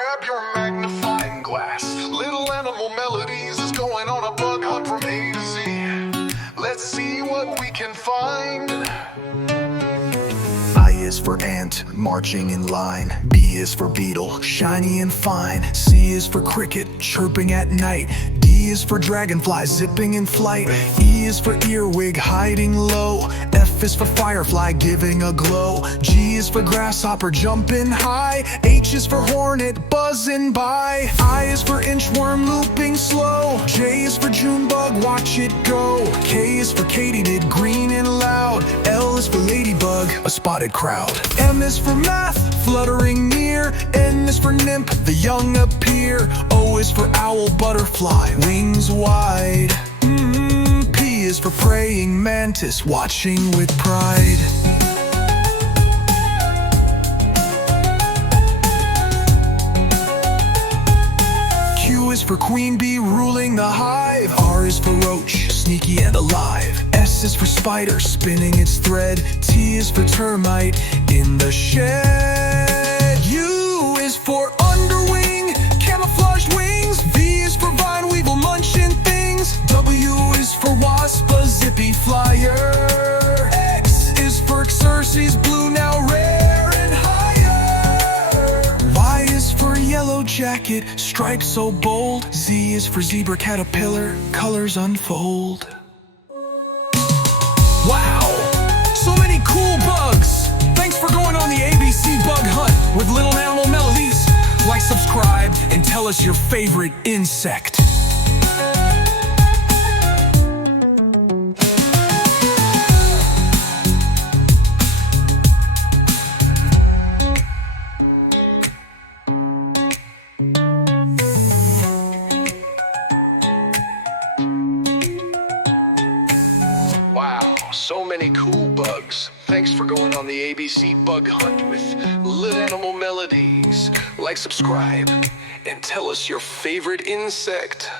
grab your magnifying glass. Little Animal Melodies is going on a bug hunt from A to Z. Let's see what we can find. I is for ant, marching in line. B is for beetle, shiny and fine. C is for cricket, chirping at night. D is for dragonfly, zipping in flight. E is for earwig, hiding low. F is for firefly, giving a glow. G is for grasshopper, jumping high. H is for hornet, buzzing by. I is for inchworm, looping slow. J is for Junebug, watch it go. K is for Katydid, green and loud. L is for Ladybug, a spotted crowd. M is for math, fluttering near. N is for nymph, the young appear. O is for owl, butterfly, wings wide. P is for praying mantis, watching with pride. Q is for queen bee, ruling the hive. R is for roach, sneaky and alive. S is for spider, spinning its thread. T is for termite, in the shed. U is for underwing, camouflaged wings. V is for vine weevil, munching things. W is for wasp, a zippy flyer. X is for Xerxes, blue now rare and higher. Y is for yellow jacket, stripes so bold. Z is for zebra caterpillar, colors unfold. Wow, so many cool bugs. Thanks for going on the ABC bug hunt with Little Animal Melodies. Like, subscribe, and tell us your favorite insect. Wow, so many cool bugs. Thanks for going on the ABC bug hunt with Little Animal Melodies. Like, subscribe, and tell us your favorite insect.